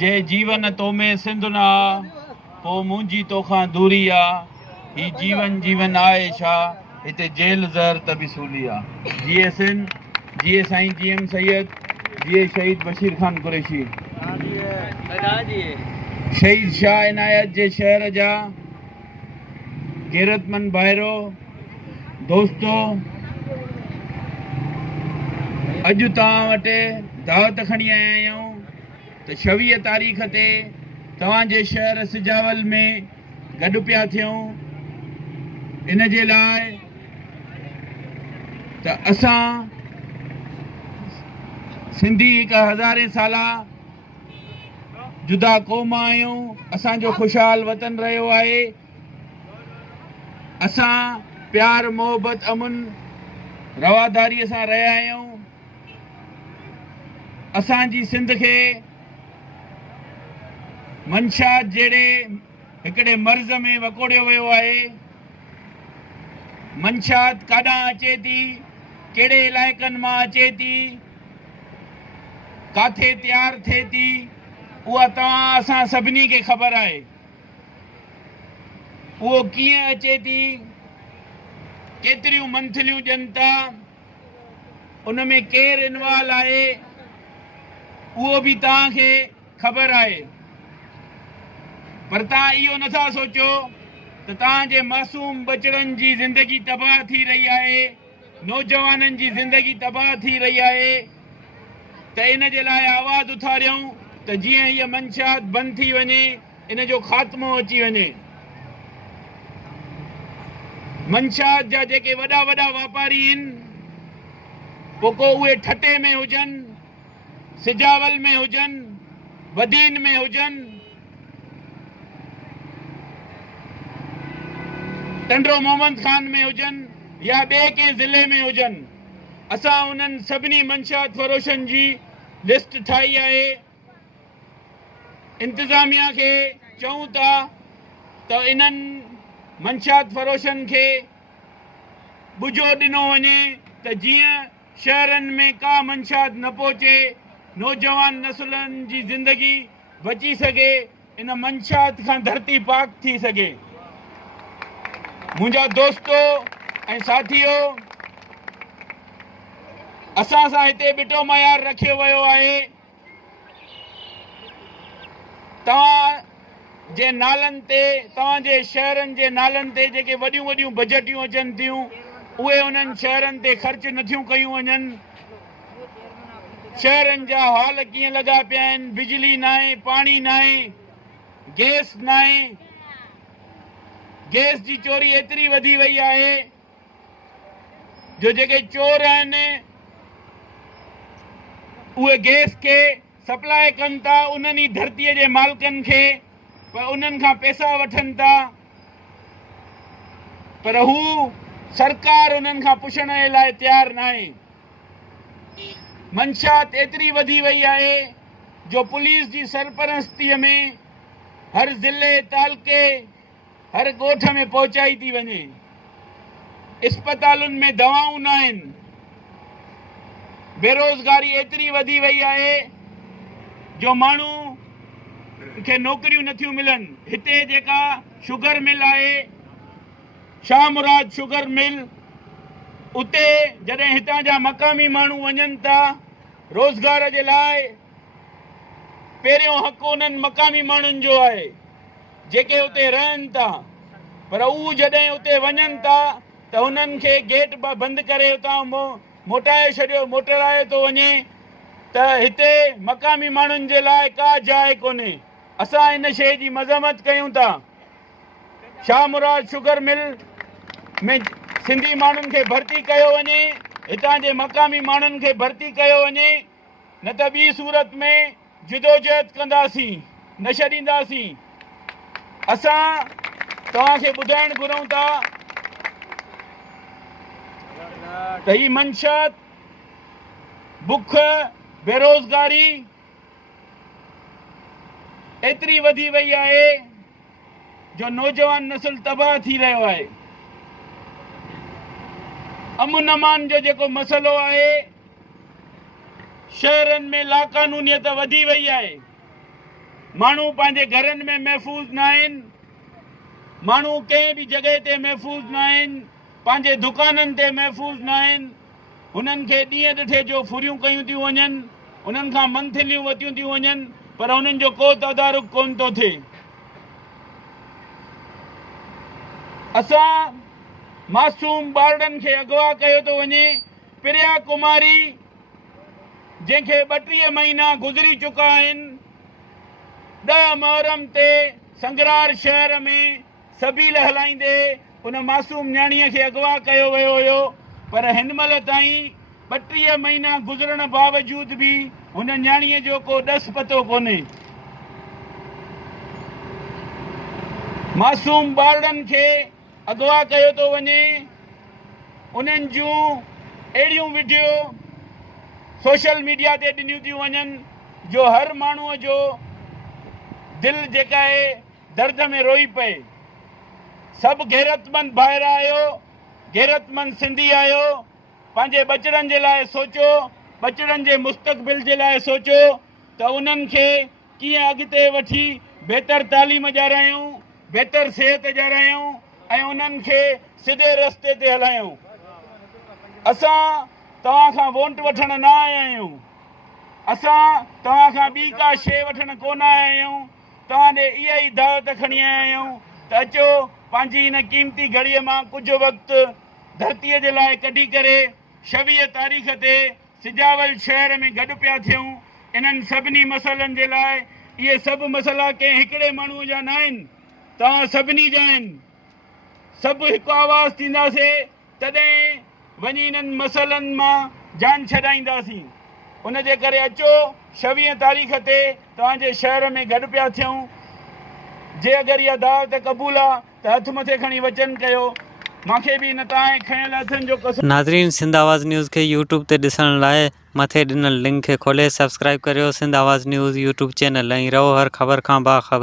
जे जीवन तो में सिंधुना पो मुंजी तोखां दूरी आ ही जीवन जीवन आए छा हिते जेल ज़हर त बिसूली आ। जिए सिंध, जिए साईं GM सैयद, जिए शहीद बशीर खान कुरैशी। शहीद शाह इनायत जे शहर जा गैरतमंद भाइरो दोस्तों, अॼु तव्हां वटि दावत खणी आया आहियूं त 26 तारीख़ ते तव्हांजे शहर सिजावल में गॾु पिया थियूं। इन जे लाइ त असां सिंधी हिकु हज़ारे साला जुदा क़ौम आहियूं। असांजो ख़ुशहाल वतन रहियो आहे। असां प्यार मोहबत अमन रवादारीअ सां रहिया आहियूं। असांजी सिंध खे मंशात जहिड़े हिकिड़े मर्ज़ में वकोड़ियो वियो आहे। मंशात काॾां अचे थी, कहिड़े इलाइक़नि मां अचे थी, काथे तयारु थिए थी, उहा तव्हां असां सभिनी खे ख़बर आहे। उहो कीअं अचे थी, केतिरियूं मंथलियूं ॾियनि था, उन में केरु इन्वॉल्व आहे, उहो बि तव्हांखे ख़बर आहे। पर तव्हां इहो नथा सोचो त तव्हांजे मासूम बचड़नि जी ज़िंदगी तबाह थी रही आहे, नौजवाननि जी ज़िंदगी तबाह थी रही आहे। त इन जे लाइ आवाज़ उथारियूं त जीअं हीअ मंशात बंदि थी वञे, इन जो ख़ात्मो अची वञे। मंशात जा जेके वॾा वॾा वापारी आहिनि, पोइ उहे ठटे में हुजनि, सिजावल में हुजनि, बदीन में हुजनि, टंडो मोहम्मद खान में हुजनि या ॿिए कंहिं ज़िले में हुजनि, असां उन्हनि सभिनी मंशात फरोशनि जी लिस्ट ठाही आहे। इंतिज़ामिया खे चऊं था त इन्हनि मंशात फरोशनि खे ॿुझो ॾिनो वञे त जीअं शहरनि में का मंशात न पहुचे, नौजवान नसुलनि जी ज़िंदगी बची सघे, इन मंशात खां धरती पाक थी सघे। मुंहिंजा दोस्तो ऐं साथियो, असां सां हिते बिटो मयार रखियो वियो आहे। तव्हां जे नालनि ते, तव्हांजे शहरनि जे नालनि ते जेके वॾियूं वॾियूं बजटियूं अचनि थियूं, उहे उन्हनि शहरनि ते ख़र्च नथियूं कयूं वञनि। शहरनि जा हाल कीअं लॻा पिया आहिनि, बिजली न आहे, पाणी न आहे, गैस न आहे। गैस जी चोरी एतिरी वधी वई आहे जो जेके चोर आहिनि उहे गैस खे सप्लाई कनि था उन्हनि ई धरतीअ जे मालिकनि खे, पर उन्हनि खां पैसा वठनि था, पर हू सरकार उन्हनि खां पुछण जे लाइ तयारु न आहे। मंशात एतिरी वधी वई आहे जो पुलिस जी सरपरस्तीअ में हर ज़िले, तालुके, हर ॻोठ में पहुचाई थी वञे। इस्पतालुनि में दवाऊं न आहिनि। बेरोज़गारी एतिरी वधी वई आहे जो माण्हू खे नौकरियूं नथियूं मिलनि। हिते जेका शुगर मिल आहे, शाह मुराद शुगर मिल, उते जॾहिं हितां जा मक़ामी माण्हू वञनि था रोज़गार जे लाइ, पहिरियों हक़ उन्हनि मक़ामी माण्हुनि जो आहे जेके उते रहनि था, पर उहे जॾहिं उते वञनि था त हुननि खे गेट बंदि करे उतां मोटाए छॾियो, मोटराए थो वञे त हिते मक़ामी माण्हुनि जे लाइ का जाइ कोन्हे। असां इन शइ जी मज़म्मत कयूं था। शाह मुराद शुगर मिल में सिंधी माण्हुनि खे भर्ती कयो वञे, हितां जे मक़ामी माण्हुनि खे भर्ती कयो वञे, न त ॿी सूरत में जिदोजहद कंदासीं, न छॾींदासीं। असां तव्हांखे ॿुधाइण घुरूं था त ही मंशात, बुख, बेरोज़गारी एतिरी वधी वई आहे जो नौजवान नस्ल तबाह थी रहियो आहे। अमन अमान जो जेको मसइलो आहे, शहरनि में लाक़ानूनियत वधी वई आहे। माण्हू पंहिंजे घरनि में महफ़ूज़ न आहिनि, माण्हू कंहिं बि जॻह ते महफ़ूज़ न आहिनि, पंहिंजे दुकाननि ते महफ़ूज़ न आहिनि। उन्हनि खे ॾींहं ॾिठे जो फुरियूं कयूं थियूं वञनि, उन्हनि खां मंथलियूं वतियूं थियूं वञनि, पर उन्हनि जो को तदारुक कोन थो थिए। असां मासूम ॿारनि खे अगवा कयो थो वञे। प्रिया कुमारी जंहिंखे 32 महीना गुज़री चुका आहिनि, 10 मुहर्रम ते संगरार शहर में सबील हलाईंदे उन मासूम न्याणीअ खे अगवा कयो वियो हुयो, पर हिन महिल ताईं 32 महीना गुज़रण बावजूद बि हुन न्याणीअ जो को ॾस पतो कोन्हे। मासूम ॿारनि खे अगवा कयो थो वञे, उन्हनि जूं अहिड़ियूं वीडियो सोशल मीडिया ते ॾिनियूं थियूं वञनि जो हर माण्हूअ जो दिलि जेका आहे दर्द में रोई पए। सभु गैरतमंद ॿाहिरि आयो, गैरतमंद सिंधी आयो, पंहिंजे बचड़नि जे लाइ सोचो, बचड़नि जे मुस्तक़बिल जे लाइ सोचो त उन्हनि खे कीअं अॻिते वठी बहितर तालीम ॾियारायूं, बहितर सिहत ॾियारायूं ऐं उन्हनि खे सिधे रस्ते ते हलायूं। असां तव्हां खां वोट वठण न आया आहियूं, असां तव्हां खां ॿी का शइ वठण कोन आया आहियूं, तव्हां ॾे इहा ई दावत खणी आया आहियूं त अचो पंहिंजी हिन क़ीमती घड़ीअ मां कुझु वक़्तु धरतीअ जे लाइ कढी करे 26 तारीख़ ते सिजावल शहर में गॾु पिया थियूं। इन्हनि सभिनी मसइलनि जे लाइ, इहे सभु मसइला कंहिं हिकिड़े माण्हूअ जा न आहिनि, तव्हां सभिनी जा आहिनि। सभु हिकु आवाज़ थींदासीं तॾहिं वञी इन्हनि मसइलनि मां जान छॾाईंदासीं। उन जे करे अचो 26 तारीख़ ते तव्हांजे शहर में गॾु पिया थियूं। जे अगरि इहा दावत क़बूल आहे त हथ मथे खणी वचन कयो। मूंखे बि हिन तव्हांजे खयल हथनि जो कसम। नाज़रीन, सिंध आवाज़ न्यूज़ खे यूट्यूब ते ॾिसण लाइ मथे ॾिनल लिंक खे खोले सब्सक्राइब करियो। सिंध आवाज़ न्यूज़ यूट्यूब चैनल, ऐं रहो हर ख़बर खां बाख़बर।